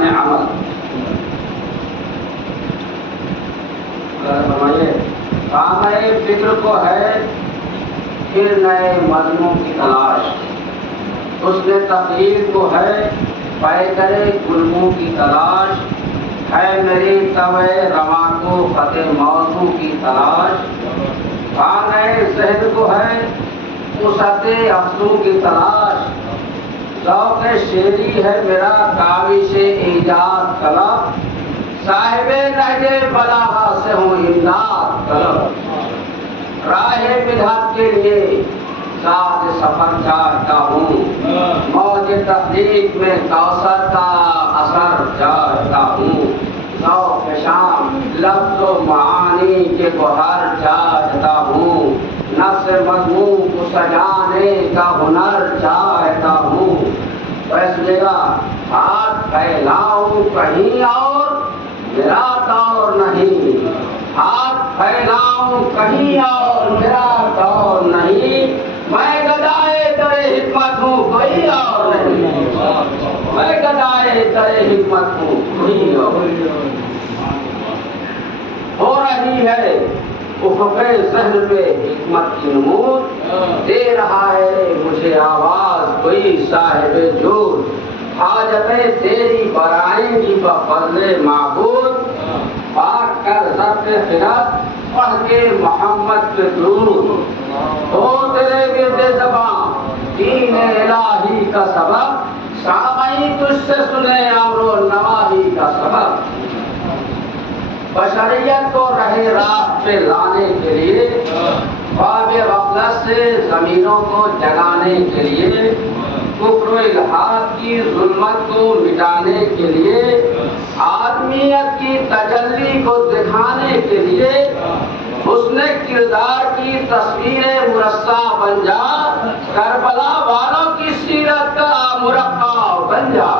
میدان عمل. فرمائیے خانہ فکر کو ہے پھر نئے مضمون کی تلاش، اس نے تخلیق کو ہے پیکرے گلموں کی تلاش، ہے میری طبع رواں کو خط موضوع کی تلاش. خانہ ذہن کو ہے وسعت افزوں کی تلاش، ذوق شعری ہے میرا کاوش ایجاد طلب، صاحب نہج بلاغت سے ہوں امداد طلب. راہ مدحت کے لیے ساتھ سفر چاہتا ہوں، موج تخلیق میں کوثر کا اثر چاہتا ہوں. ذوق شام لفظ و معانی کے گوہر چاہتا ہوں، نفس مضمون کو سجانے کا ہنر چاہتا ہوں. بس میرا ہاتھ پھیلاؤں کہیں اور میرا دور نہیں، ہاتھ پھیلاؤں کہیں اور میرا دور نہیں. میں گدائے در حکمت ہوں کوئی اور نہیں، میں گدائے در حکمت ہوں کوئی اور. ہو رہی ہے افق ذہن پہ حکمت کی نمود، دے رہا ہے مجھے آواز کوئی صاحب جود. حاجتیں تیری برائیں گی بفضل معبود، پاک کر ضبط خرد پڑھ کے محمد کے درود. ہو تیرے ورد زباں دین الہی کا سبب، سامعین تجھ سے سنے امر و نواہی کا سبب. بشریت کو رہے راہ پہ لانے کے لیے، خواب غفلت سے زمینوں کو جگانے کے لیے، کفر و الحاد کی ظلمت کو مٹانے کے لیے، آدمیت کی تجلی کو دکھانے کے لیے، حسن کردار کی تصویر مرصع بن جا، کربلا والوں کی سیرت کا مرقع بن جا.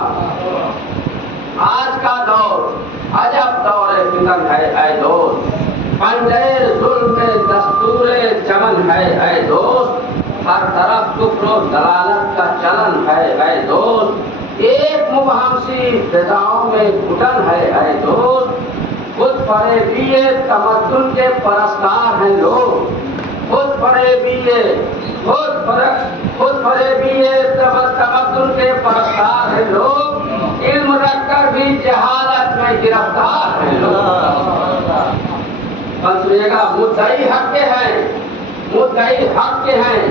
آج کا دور عجب دور فتن ہے اے دوست، پنجے ظلم میں دستور چمن ہے اے دوست. ہر طرف کفر و ضلالت کا چلن ہے اے دوست، ایک مبہم سی فضاؤں میں گھٹن ہے اے دوست. خود فریبی تمدن کے پرستار ہیں لوگ، خود فریبی تمدن کے پرستار ہیں لوگ، علم رکھ کر بھی جہالت میں گرفتار ہیں لوگ. سنیے گا مدعی حق کے ہیں، مدعی حق کے ہیں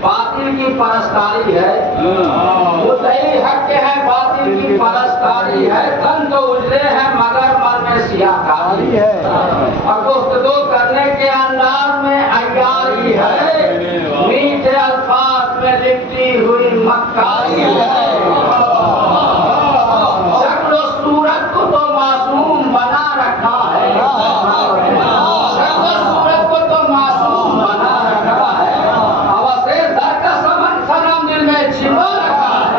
باطل کی پرستاری ہے، مدعی حق کے ہیں باطل کی پرستاری ہے. تن تو اجلے ہیں مگر من میں سیاہ کاری ہے، اور گفتگو کرنے کے انداز میں عیاری ہے، میٹھے الفاظ میں لکھتی ہوئی مکاری ہے. شکل و صورت کو تو معصوم بنا رکھا ہے، شکل و صورت کو تو معصوم بنا رکھا ہے. حوث زر کا صنم دل میں چھپا رکھا ہے،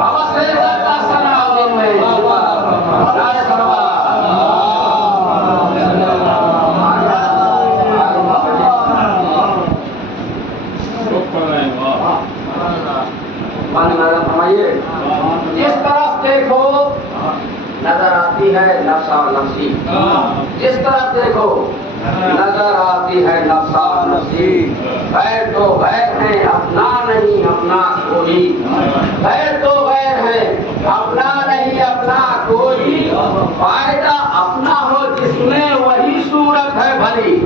حوث زر کا صنم دل میں چھپا رکھا ہے. جس طرف دیکھو نظر آتی ہے نفسا نفسی، جس طرف دیکھو نظر آتی ہے نفسا نفسی. غیر تو غیر ہے اپنا نہیں اپنا کوئی، غیر تو غیر ہے اپنا نہیں اپنا کوئی. فائدہ اپنا ہو جس میں وہی صورت ہے بھلی،